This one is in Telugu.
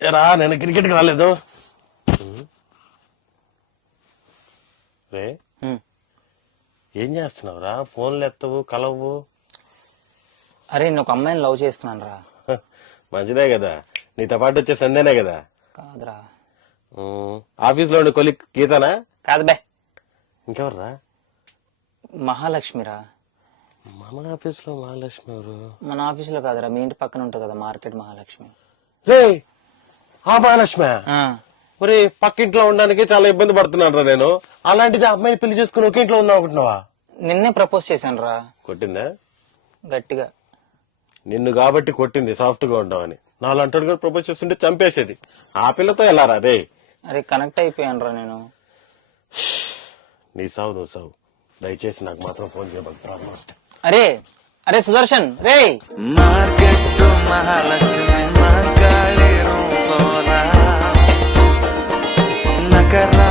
రా నేను క్రికెట్కి రాలేదు రే ఏం చేస్తున్నావురా ఫోన్లు ఎత్తవు కలవు అరే నేను ఒక అమ్మాయిని లవ్ చేస్తున్నాను రా. మంచిదే కదా నీతో పాటు వచ్చే సందేనే కదా. కాదురా. ఆఫీస్ లో కొలిక్ గీతానా? కాదు బే. ఇంకెవర్రా? మహాలక్ష్మిరా. మన ఆఫీస్ లో మహాలక్ష్మి ఎవరు? మన ఆఫీస్ లో కాదురా, మీ ఇంటి పక్కన ఉంటది కదా మార్కెట్ మహాలక్ష్మి. రే ఆ మహాలక్ష్మి ఒరే పక్కింట్లో ఉండడానికి చాలా ఇబ్బంది పడుతున్నాను రా నేను. అలాంటిది అమ్మాయిని పెళ్లి చేసుకుని ఒక ఇంట్లో ఉన్నావు అనుకుంటున్నావా? నిన్నే ప్రపోజ్ చేశాను రా. కొట్టిందా? గట్టిగా. నిన్ను కాబట్టి కొట్టింది సాఫ్ట్ గా ఉంటావని. నాలంటాడు గారు ప్రపోజ్ చేస్తుంటే చంపేసేది. ఆ పిల్లతో ఎలా రా రే? అరే కనెక్ట్ అయిపోయాను రా నేను. నీ సావు నువ్వు సావు, దయచేసి నాకు మాత్రం ఫోన్ చేయబడి. అరే అరే సుదర్శన్ రే. మార్కెట్ మహాలక్ష్మి మంగళి రూపంలో నకరా